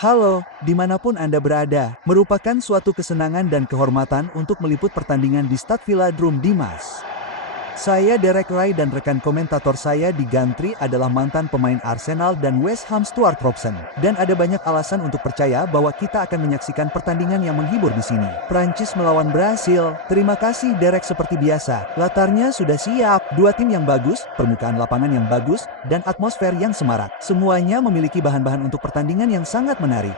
Halo, dimanapun Anda berada, merupakan suatu kesenangan dan kehormatan untuk meliput pertandingan di Stad Velodrome Dimas. Saya Derek Ray dan rekan komentator saya di Gantry adalah mantan pemain Arsenal dan West Ham Stuart Robson. Dan ada banyak alasan untuk percaya bahwa kita akan menyaksikan pertandingan yang menghibur di sini. Prancis melawan Brasil. Terima kasih Derek, seperti biasa. Latarnya sudah siap. Dua tim yang bagus, permukaan lapangan yang bagus, dan atmosfer yang semarak. Semuanya memiliki bahan-bahan untuk pertandingan yang sangat menarik.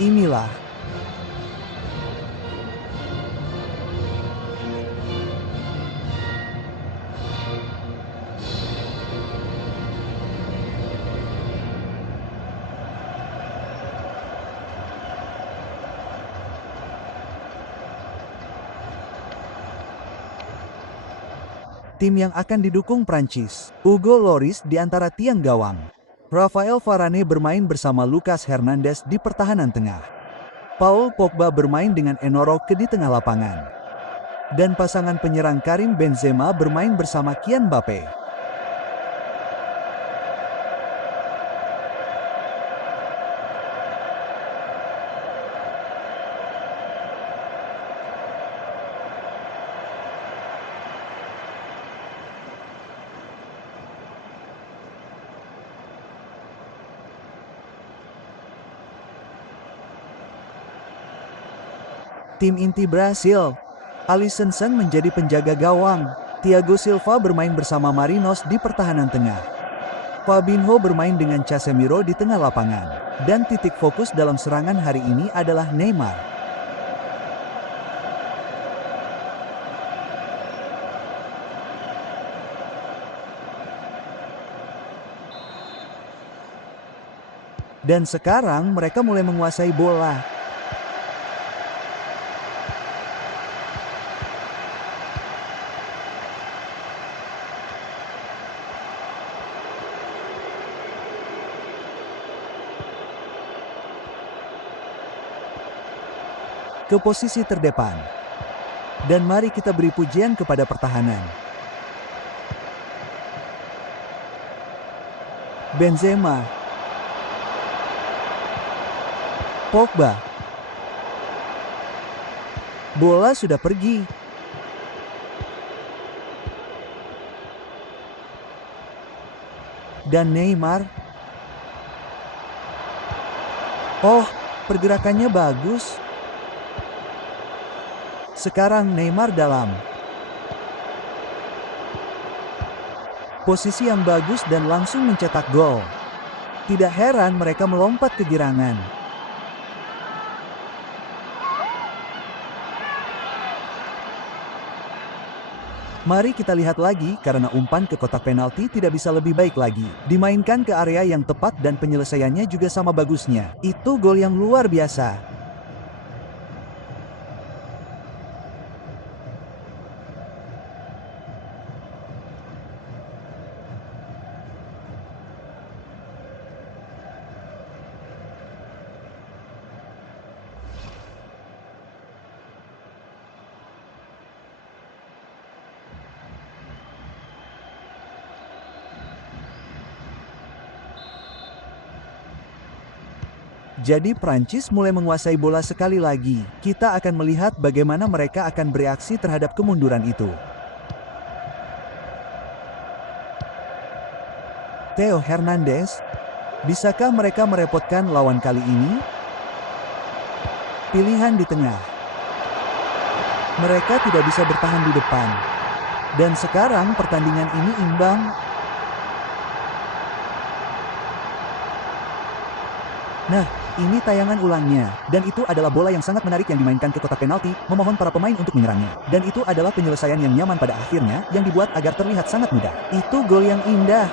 Inilah tim yang akan didukung Prancis. Hugo Lloris di antara tiang gawang. Rafael Varane bermain bersama Lucas Hernandez di pertahanan tengah. Paul Pogba bermain dengan Enoro di tengah lapangan. Dan pasangan penyerang Karim Benzema bermain bersama Kylian Mbappe. Tim inti Brasil. Alisson menjadi penjaga gawang. Thiago Silva bermain bersama Marinos di pertahanan tengah. Fabinho bermain dengan Casemiro di tengah lapangan. Dan titik fokus dalam serangan hari ini adalah Neymar. Dan sekarang mereka mulai menguasai bola. Ke posisi terdepan. Dan mari kita beri pujian kepada pertahanan. Benzema. Pogba. Bola sudah pergi. Dan Neymar. Oh, pergerakannya bagus. Sekarang Neymar dalam posisi yang bagus dan langsung mencetak gol. Tidak heran mereka melompat kegirangan. Mari kita lihat lagi, karena umpan ke kotak penalti tidak bisa lebih baik lagi. Dimainkan ke area yang tepat dan penyelesaiannya juga sama bagusnya. Itu gol yang luar biasa. Jadi Prancis mulai menguasai bola sekali lagi. Kita akan melihat bagaimana mereka akan bereaksi terhadap kemunduran itu. Theo Hernandez. Bisakah mereka merepotkan lawan kali ini? Pilihan di tengah. Mereka tidak bisa bertahan di depan. Dan sekarang pertandingan ini imbang. Nah, ini tayangan ulangnya, dan itu adalah bola yang sangat menarik yang dimainkan ke kotak penalti, memohon para pemain untuk menyerangnya. Dan itu adalah penyelesaian yang nyaman pada akhirnya, yang dibuat agar terlihat sangat mudah. Itu gol yang indah.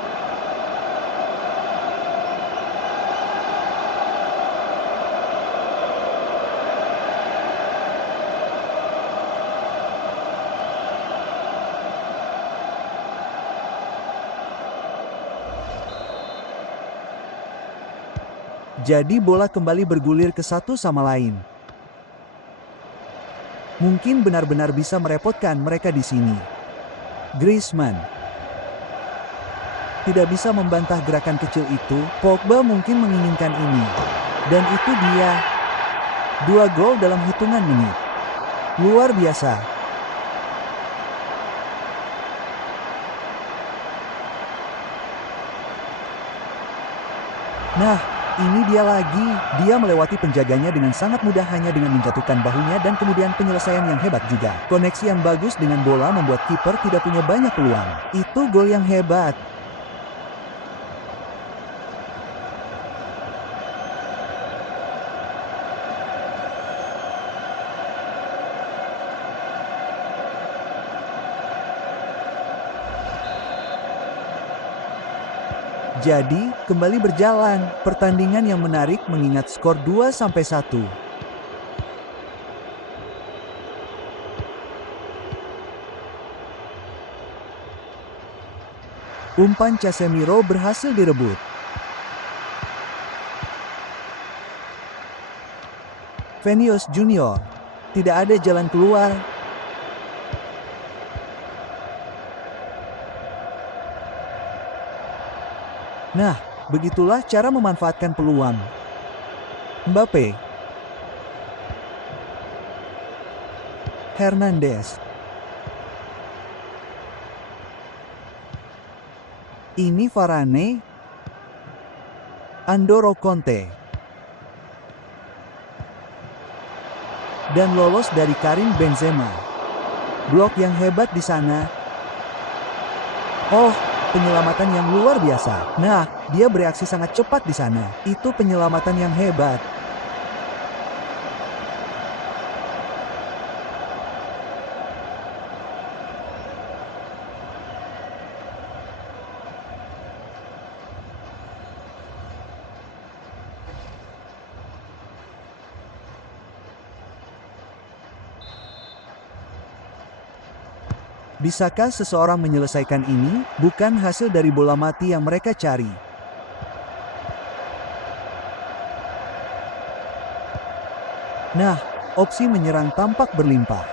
Jadi bola kembali bergulir ke satu sama lain. Mungkin benar-benar bisa merepotkan mereka di sini. Griezmann tidak bisa membantah gerakan kecil itu. Pogba mungkin menginginkan ini. Dan itu dia. 2 gol dalam hitungan menit. Luar biasa. Nah, ini dia lagi. Dia melewati penjaganya dengan sangat mudah hanya dengan menjatuhkan bahunya dan kemudian penyelesaian yang hebat juga. Koneksi yang bagus dengan bola membuat kiper tidak punya banyak peluang. Itu gol yang hebat. Jadi, kembali berjalan, pertandingan yang menarik mengingat skor 2-1. Umpan Casemiro berhasil direbut. Vinicius Junior. Tidak ada jalan keluar. Nah, begitulah cara memanfaatkan peluang. Mbappe. Hernandez. Ini Varane. Andoro Conte. Dan lolos dari Karim Benzema. Blok yang hebat di sana. Oh, penyelamatan yang luar biasa. Nah, dia bereaksi sangat cepat di sana. Itu penyelamatan yang hebat. Bisakah seseorang menyelesaikan ini? Bukan hasil dari bola mati yang mereka cari. Nah, opsi menyerang tampak berlimpah.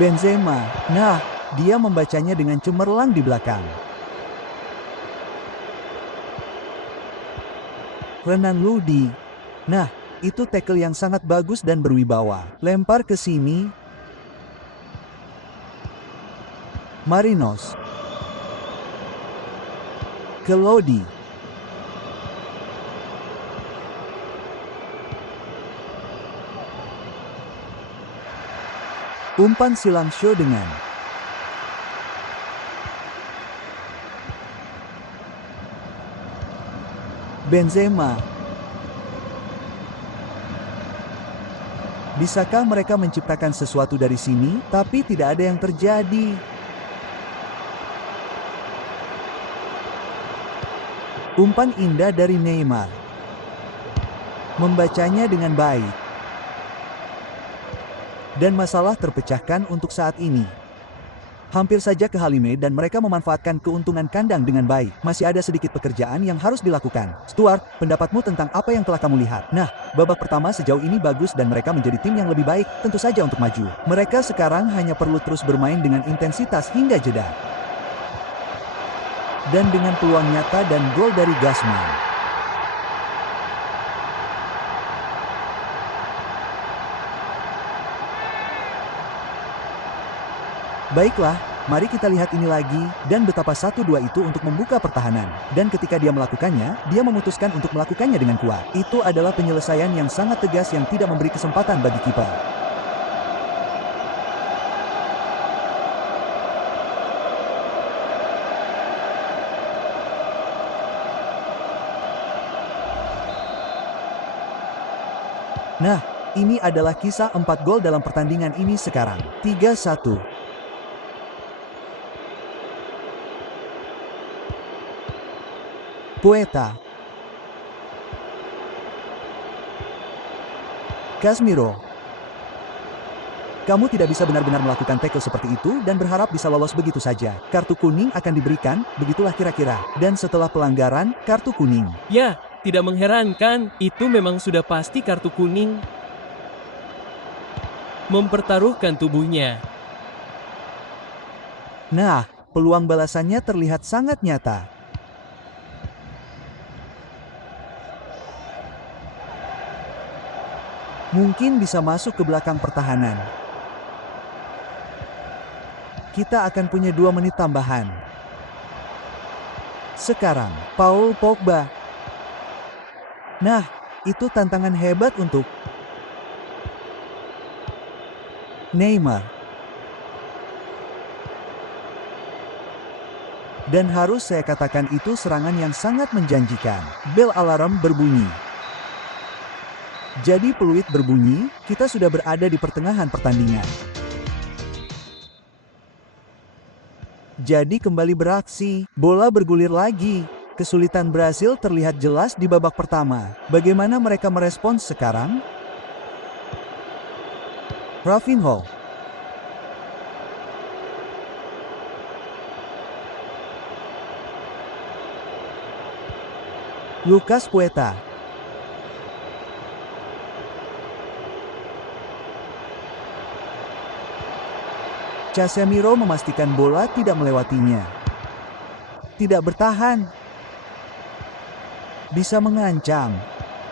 Benzema. Nah, dia membacanya dengan cemerlang di belakang. Renan Lodi. Nah, itu tackle yang sangat bagus dan berwibawa. Lempar ke sini. Marinos. Ke Lodi. Umpan silang show dengan Benzema. Bisakah mereka menciptakan sesuatu dari sini? Tapi tidak ada yang terjadi. Umpan indah dari Neymar. Membacanya dengan baik. Dan masalah terpecahkan untuk saat ini. Hampir saja ke Halime dan mereka memanfaatkan keuntungan kandang dengan baik. Masih ada sedikit pekerjaan yang harus dilakukan. Stuart, pendapatmu tentang apa yang telah kamu lihat? Nah, babak pertama sejauh ini bagus dan mereka menjadi tim yang lebih baik, tentu saja untuk maju. Mereka sekarang hanya perlu terus bermain dengan intensitas hingga jeda. Dan dengan peluang nyata dan gol dari Griezmann. Baiklah, mari kita lihat ini lagi, dan betapa 1-2 itu untuk membuka pertahanan. Dan ketika dia melakukannya, dia memutuskan untuk melakukannya dengan kuat. Itu adalah penyelesaian yang sangat tegas yang tidak memberi kesempatan bagi kiper. Nah, ini adalah kisah 4 gol dalam pertandingan ini sekarang. 3-1. Pueta. Casemiro. Kamu tidak bisa benar-benar melakukan tackle seperti itu dan berharap bisa lolos begitu saja. Kartu kuning akan diberikan, begitulah kira-kira. Dan setelah pelanggaran, kartu kuning. Ya, Tidak mengherankan, itu memang sudah pasti kartu kuning. Mempertaruhkan tubuhnya. Nah, peluang balasannya terlihat sangat nyata. Mungkin bisa masuk ke belakang pertahanan. Kita akan punya 2 menit tambahan. Sekarang, Paul Pogba. Nah, itu tantangan hebat untuk Neymar. Dan harus saya katakan itu serangan yang sangat menjanjikan. Bel alarm berbunyi. Jadi peluit berbunyi, kita sudah berada di pertengahan pertandingan. Jadi kembali beraksi, bola bergulir lagi. Kesulitan Brasil terlihat jelas di babak pertama. Bagaimana mereka merespons sekarang? Rafinha. Lucas Pueta. Casemiro memastikan bola tidak melewatinya. Tidak bertahan. Bisa mengancam.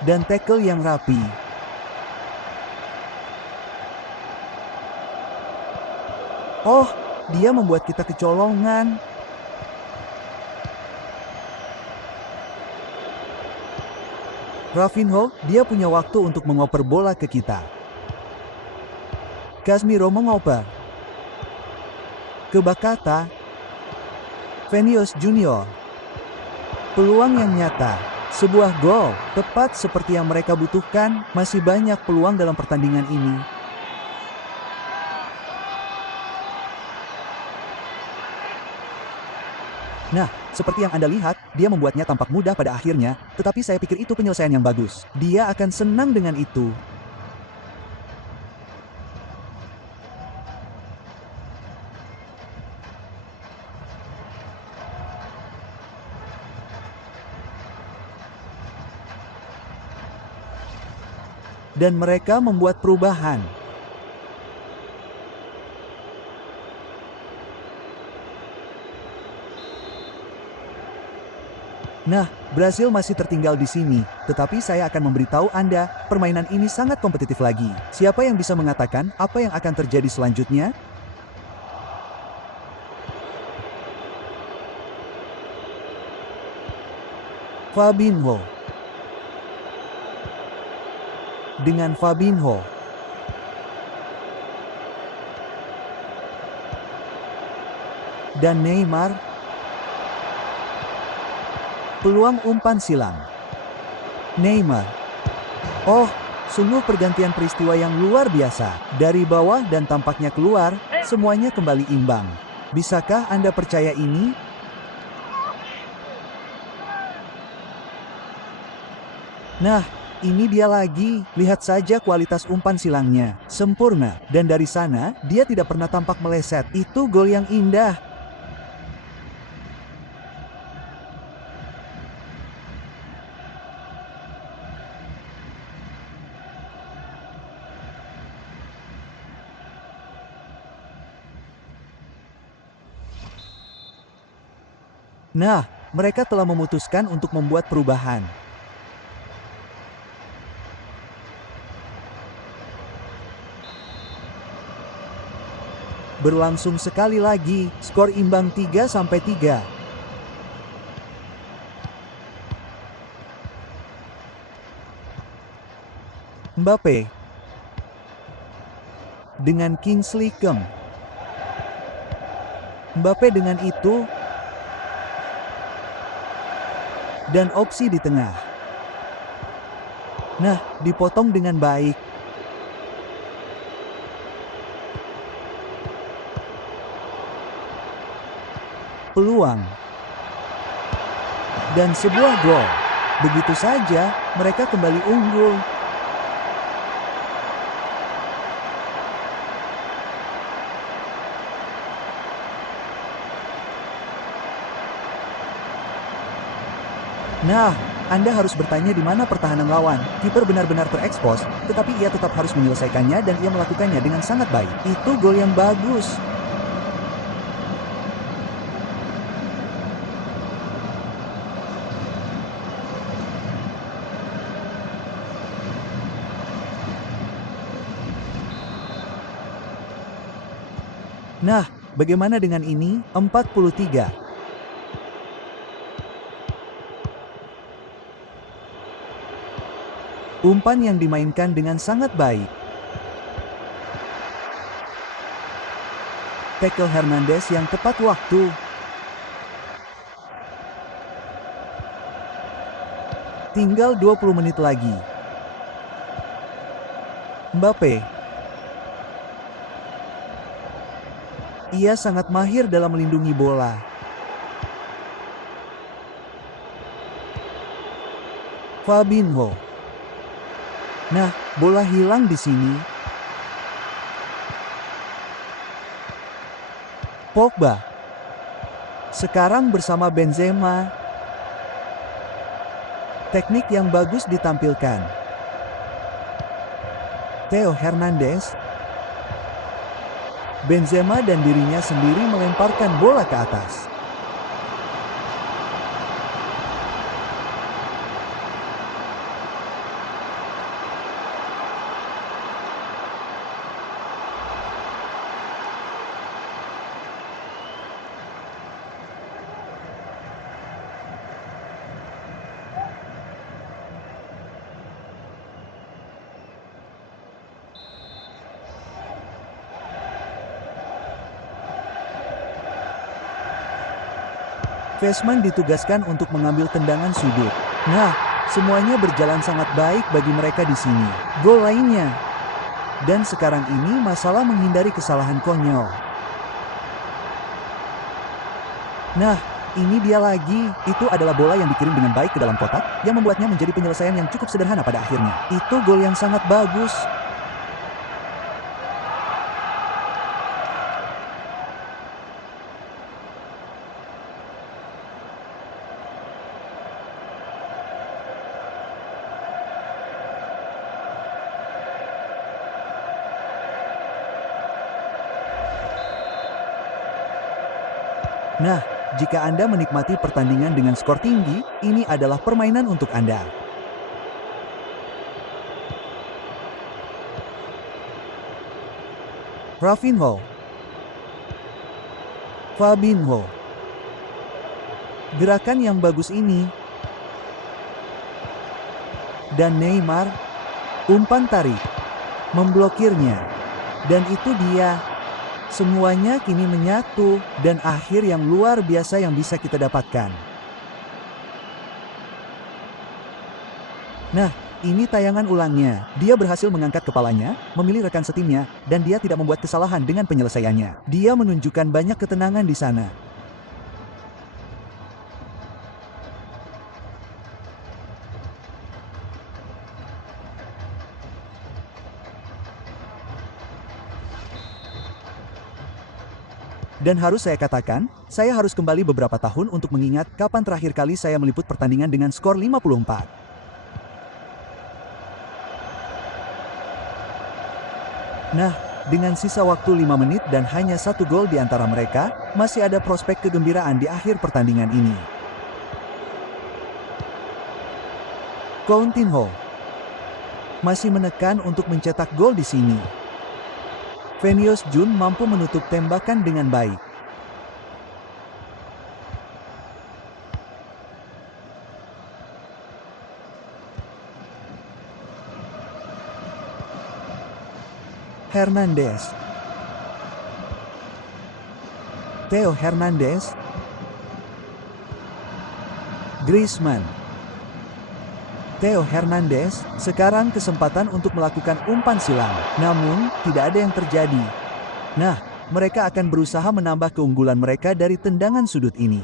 Dan tackle yang rapi. Oh, dia membuat kita kecolongan. Rafinha, dia punya waktu untuk mengoper bola ke kita. Casemiro mengoper. Ke Bakata. Vinicius Junior. Peluang yang nyata. Sebuah gol, tepat seperti yang mereka butuhkan. Masih banyak peluang dalam pertandingan ini. Nah, seperti yang Anda lihat, dia membuatnya tampak mudah pada akhirnya, tetapi saya pikir itu penyelesaian yang bagus. Dia akan senang dengan itu. Dan mereka membuat perubahan. Nah, Brasil masih tertinggal di sini, tetapi saya akan memberitahu Anda, permainan ini sangat kompetitif lagi. Siapa yang bisa mengatakan apa yang akan terjadi selanjutnya? Fabinho. Dengan Fabinho. Dan Neymar. Peluang umpan silang. Neymar. Oh, sungguh pergantian peristiwa yang luar biasa. Dari bawah dan tampaknya keluar, semuanya kembali imbang. Bisakah Anda percaya ini? Nah, ini dia lagi. Lihat saja kualitas umpan silangnya. Sempurna. Dan dari sana, dia tidak pernah tampak meleset. Itu gol yang indah. Nah, mereka telah memutuskan untuk membuat perubahan. Berlangsung sekali lagi, skor imbang 3-3. Mbappe. Dengan Kingsley Coman. Mbappe dengan itu. Dan opsi di tengah. Nah, dipotong dengan baik. Peluang. Dan sebuah gol. Begitu saja, mereka kembali unggul. Nah, Anda harus bertanya di mana pertahanan lawan. Kiper benar-benar terekspos, tetapi ia tetap harus menyelesaikannya dan ia melakukannya dengan sangat baik. Itu gol yang bagus. Nah, bagaimana dengan ini? 43. Umpan yang dimainkan dengan sangat baik. Tackle Hernandez yang tepat waktu. Tinggal 20 menit lagi. Mbappe. Ia sangat mahir dalam melindungi bola. Fabinho. Nah, bola hilang di sini. Pogba. Sekarang bersama Benzema. Teknik yang bagus ditampilkan. Theo Hernandez. Benzema dan dirinya sendiri melemparkan bola ke atas. Versman ditugaskan untuk mengambil tendangan sudut. Nah, semuanya berjalan sangat baik bagi mereka di sini. Gol lainnya. Dan sekarang ini masalah menghindari kesalahan konyol. Nah, ini dia lagi. Itu adalah bola yang dikirim dengan baik ke dalam kotak, yang membuatnya menjadi penyelesaian yang cukup sederhana pada akhirnya. Itu gol yang sangat bagus. Nah, jika Anda menikmati pertandingan dengan skor tinggi, ini adalah permainan untuk Anda. Rafinha. Fabinho. Gerakan yang bagus ini. Dan Neymar. Umpan tarik. Memblokirnya. Dan itu dia. Semuanya kini menyatu, dan akhir yang luar biasa yang bisa kita dapatkan. Nah, ini tayangan ulangnya. Dia berhasil mengangkat kepalanya, memilih rekan setimnya, dan dia tidak membuat kesalahan dengan penyelesaiannya. Dia menunjukkan banyak ketenangan di sana. Dan harus saya katakan, saya harus kembali beberapa tahun untuk mengingat kapan terakhir kali saya meliput pertandingan dengan skor 54. Nah, dengan sisa waktu 5 menit dan hanya 1 gol di antara mereka, masih ada prospek kegembiraan di akhir pertandingan ini. Coutinho masih menekan untuk mencetak gol di sini. Vinicius Jun mampu menutup tembakan dengan baik. Hernandez. Theo Hernandez. Griezmann. Theo Hernandez, sekarang kesempatan untuk melakukan umpan silang. Namun, tidak ada yang terjadi. Nah, mereka akan berusaha menambah keunggulan mereka dari tendangan sudut ini.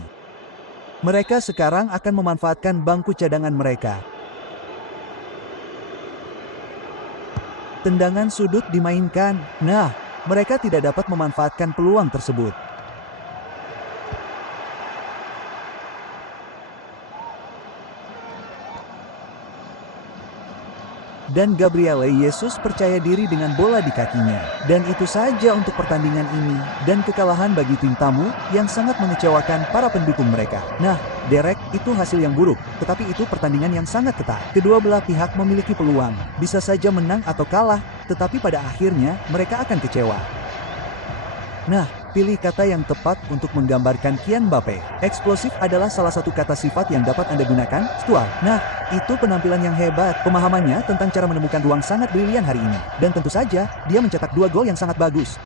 Mereka sekarang akan memanfaatkan bangku cadangan mereka. Tendangan sudut dimainkan. Nah, mereka tidak dapat memanfaatkan peluang tersebut. Dan Gabriele Jesus percaya diri dengan bola di kakinya. Dan itu saja untuk pertandingan ini, dan kekalahan bagi tim tamu, yang sangat mengecewakan para pendukung mereka. Nah, Derek, itu hasil yang buruk, tetapi itu pertandingan yang sangat ketat. Kedua belah pihak memiliki peluang, bisa saja menang atau kalah, tetapi pada akhirnya, mereka akan kecewa. Nah, pilih kata yang tepat untuk menggambarkan Kylian Mbappe. Eksplosif adalah salah satu kata sifat yang dapat Anda gunakan, Stuart. Nah, itu penampilan yang hebat. Pemahamannya tentang cara menemukan ruang sangat brilian hari ini. Dan tentu saja, dia mencetak 2 gol yang sangat bagus.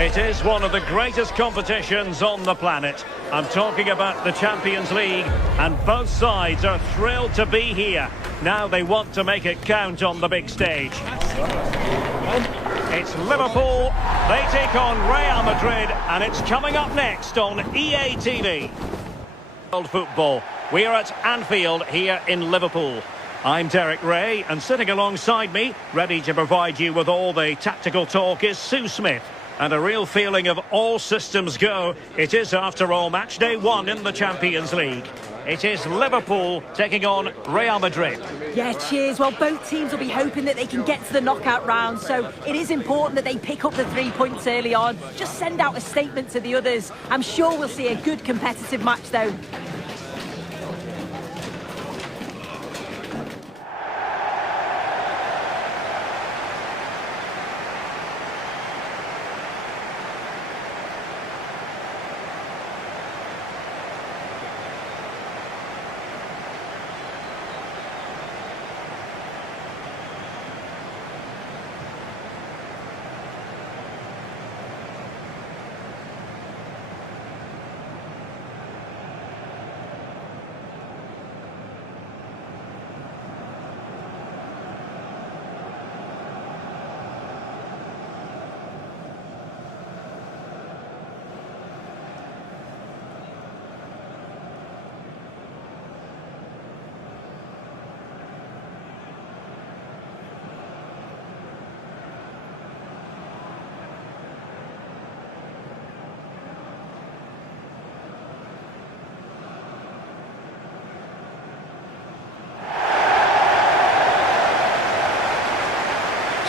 It is one of the greatest competitions on the planet. I'm talking about the Champions League, and both sides are thrilled to be here. Now they want to make it count on the big stage. It's Liverpool, they take on Real Madrid, and it's coming up next on EA TV. World football. We are at Anfield here in Liverpool. I'm Derek Ray, and sitting alongside me, ready to provide you with all the tactical talk, is Sue Smith. And a real feeling of all systems go. It is, after all, match day 1 in the Champions League. It is Liverpool taking on Real Madrid. Yeah, cheers. Well, both teams will be hoping that they can get to the knockout round, so it is important that they pick up the 3 points early on. Just send out a statement to the others. I'm sure we'll see a good competitive match, though.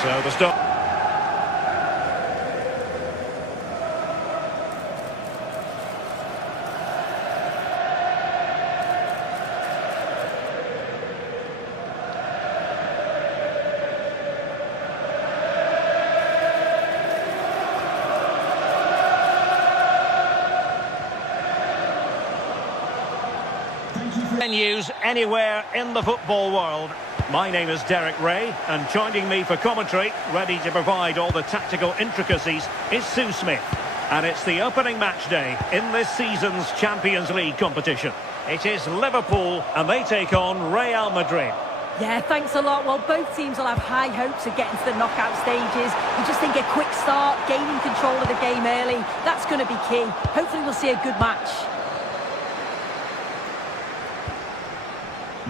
So the stop. Venues anywhere in the football world. My name is Derek Ray, and joining me for commentary, ready to provide all the tactical intricacies, is Sue Smith. And it's the opening match day in this season's Champions League competition. It is Liverpool, and they take on Real Madrid. Yeah, thanks a lot. Well, both teams will have high hopes of getting to the knockout stages. You just think a quick start, gaining control of the game early, that's going to be key. Hopefully we'll see a good match.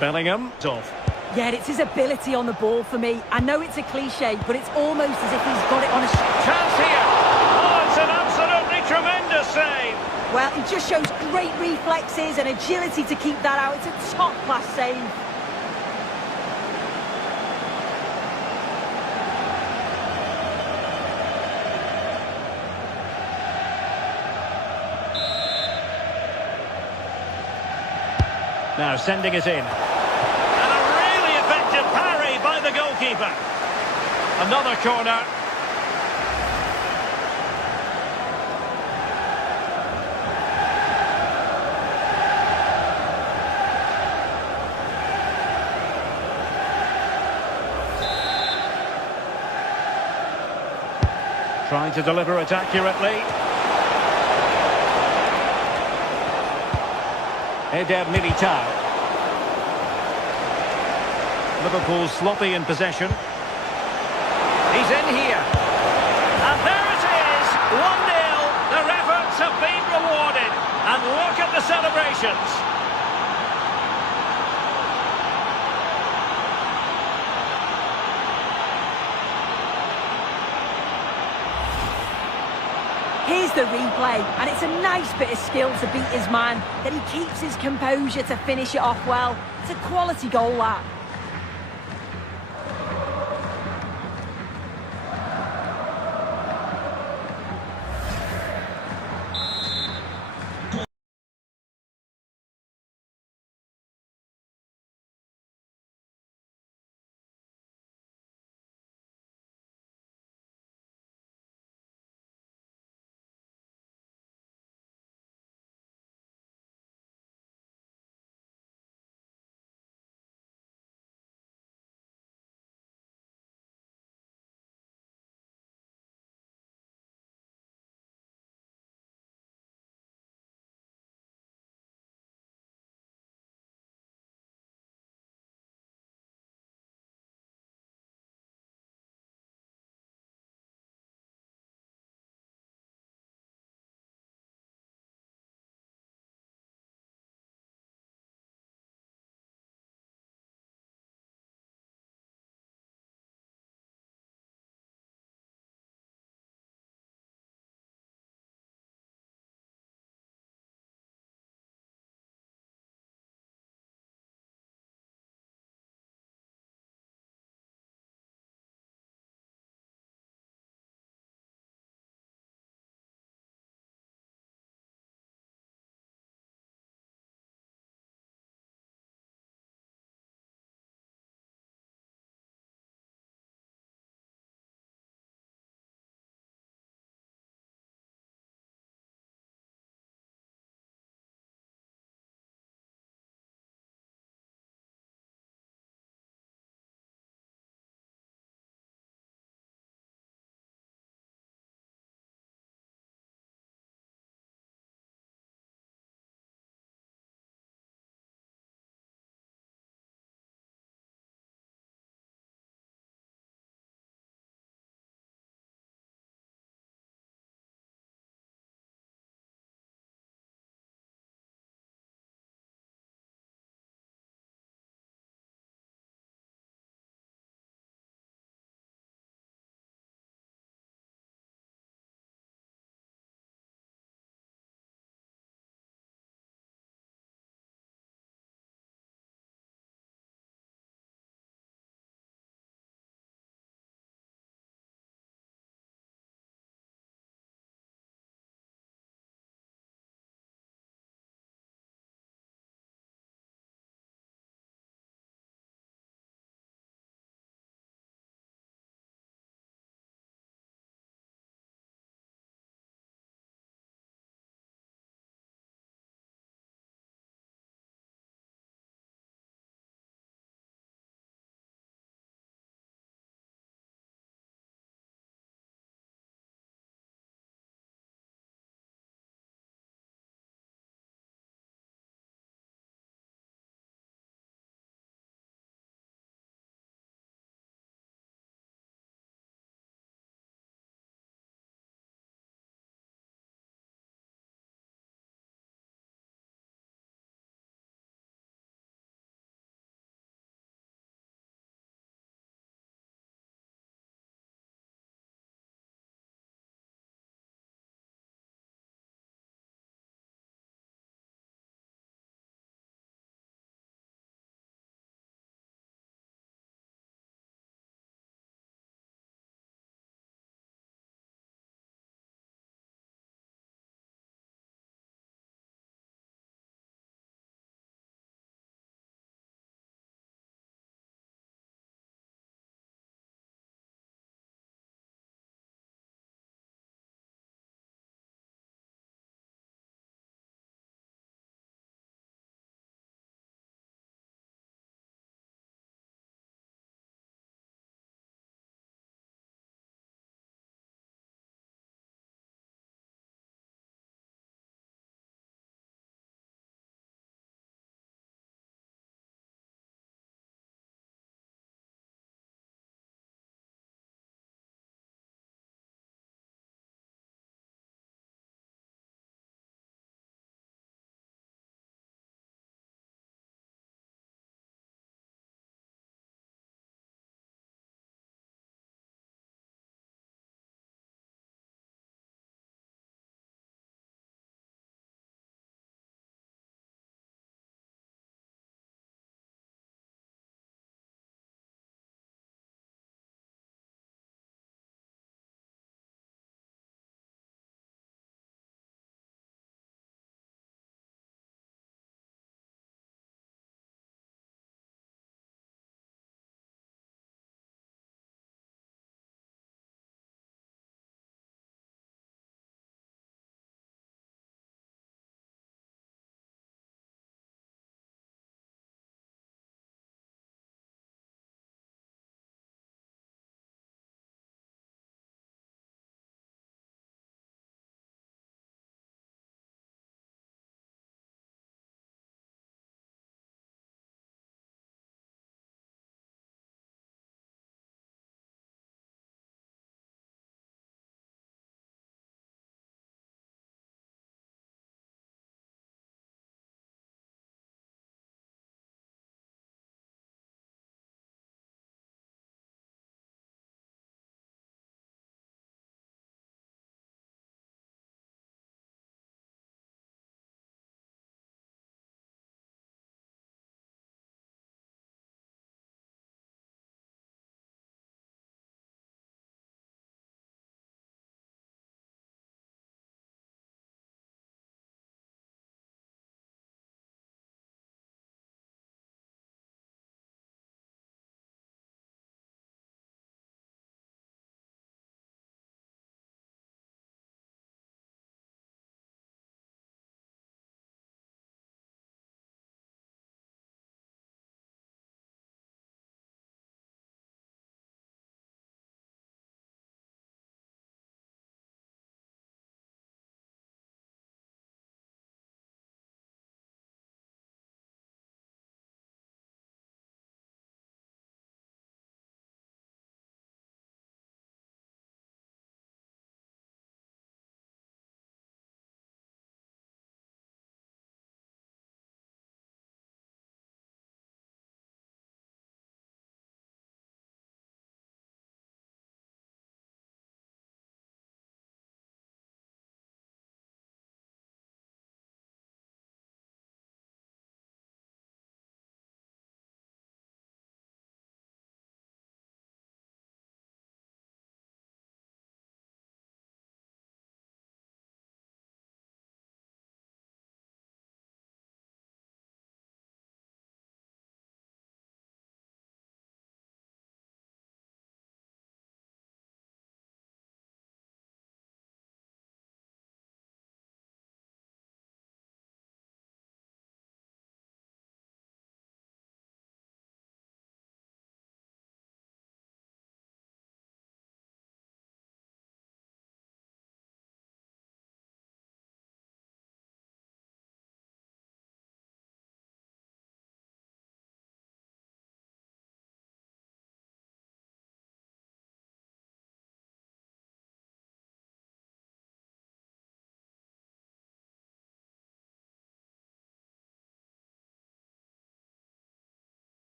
Bellingham, off. Yeah, it's his ability on the ball for me. I know it's a cliche, but it's almost as if he's got it on a... Chance here! Oh, it's an absolutely tremendous save! Well, he just shows great reflexes and agility to keep that out. It's a top-class save. Now sending it in. And a really effective parry by the goalkeeper. Another corner. Trying to deliver it accurately. Eder Militao. Liverpool sloppy in possession. He's in here. And there it is, 1-0. Their efforts have been rewarded. And look at the celebrations. Here's the replay, and it's a nice bit of skill to beat his man. Then he keeps his composure to finish it off well. It's a quality goal, that.